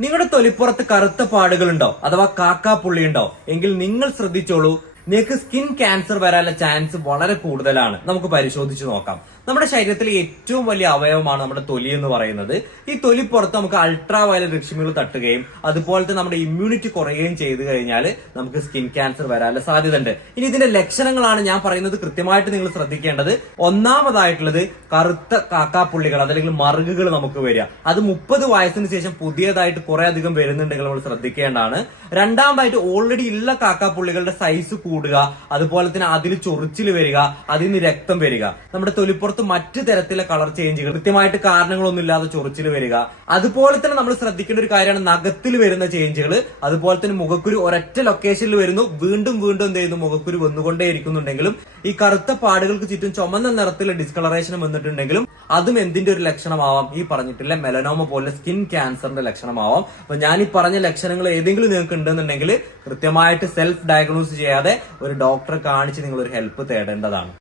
നിങ്ങളുടെ തൊലിപ്പുറത്ത് കറുത്ത പാടുകൾ ഉണ്ടോ അഥവാ കാക്കാപ്പുള്ളി ഉണ്ടോ എങ്കിൽ നിങ്ങൾ ശ്രദ്ധിച്ചോളൂ നിങ്ങൾക്ക് സ്കിൻ ക്യാൻസർ വരാനുള്ള ചാൻസ് വളരെ കൂടുതലാണ്. നമുക്ക് പരിശോധിച്ച് നോക്കാം. നമ്മുടെ ശരീരത്തിലെ ഏറ്റവും വലിയ അവയവമാണ് നമ്മുടെ തൊലി എന്ന് പറയുന്നത്. ഈ തൊലി പുറത്ത് നമുക്ക് അൾട്രാ വയലറ്റ് രശ്മികൾ തട്ടുകയും അതുപോലെ തന്നെ നമ്മുടെ ഇമ്മ്യൂണിറ്റി കുറയുകയും ചെയ്തു കഴിഞ്ഞാൽ നമുക്ക് സ്കിൻ ക്യാൻസർ വരാനുള്ള സാധ്യത ഉണ്ട് ഇനി ഇതിന്റെ ലക്ഷണങ്ങളാണ് ഞാൻ പറയുന്നത് കൃത്യമായിട്ട് നിങ്ങൾ ശ്രദ്ധിക്കേണ്ടത്. ഒന്നാമതായിട്ടുള്ളത് കറുത്ത കാക്കാപ്പുള്ളികൾ അതല്ലെങ്കിൽ മറുകുകൾ നമുക്ക് വരിക. അത് മുപ്പത് വയസ്സിന് ശേഷം പുതിയതായിട്ട് കുറെ അധികം വരുന്നുണ്ടെങ്കിൽ നമ്മൾ ശ്രദ്ധിക്കേണ്ടതാണ്. രണ്ടാമതായിട്ട് ഓൾറെഡി ഉള്ള കാക്കാപ്പുള്ളികളുടെ സൈസ് കൂടുക അതുപോലെ തന്നെ അതിൽ ചൊറിച്ചിൽ വരിക അതിൽ നിന്ന് രക്തം വരിക. നമ്മുടെ തൊലിപ്പുറത്ത് മറ്റു തരത്തിലെ കളർ ചേഞ്ചുകൾ കൃത്യമായിട്ട് കാരണങ്ങളൊന്നും ഇല്ലാതെ ചൊറിച്ചിൽ വരിക. അതുപോലെ തന്നെ നമ്മൾ ശ്രദ്ധിക്കേണ്ട ഒരു കാര്യമാണ് നഖത്തിൽ വരുന്ന ചേഞ്ചുകൾ. അതുപോലെ തന്നെ മുഖക്കുരു ഒരൊറ്റ ലൊക്കേഷനിൽ വരുന്നു. വീണ്ടും വീണ്ടും എന്ത് ചെയ്യുന്നു? മുഖക്കുരു വന്നുകൊണ്ടേ ഇരിക്കുന്നുണ്ടെങ്കിലും ഈ കറുത്ത പാടുകൾക്ക് ചുറ്റും ചുമന്ന നിറത്തിലുള്ള ഡിസ്കളറേഷൻ വന്നിട്ടുണ്ടെങ്കിലും അതും എന്തിന്റെ ഒരു ലക്ഷണമാവാം? ഈ പറഞ്ഞിട്ടില്ല മെലനോമ പോലെ സ്കിൻ ക്യാൻസറിന്റെ ലക്ഷണമാവാം. അപ്പൊ ഞാൻ ഈ പറഞ്ഞ ലക്ഷണങ്ങൾ ഏതെങ്കിലും നിങ്ങൾക്ക് ഉണ്ടെന്നുണ്ടെങ്കിൽ കൃത്യമായിട്ട് സെൽഫ് ഡയഗ്നോസ് ചെയ്യാതെ ഒരു ഡോക്ടറെ കാണിച്ച് നിങ്ങൾ ഒരു ഹെൽപ്പ് തേടേണ്ടതാണ്.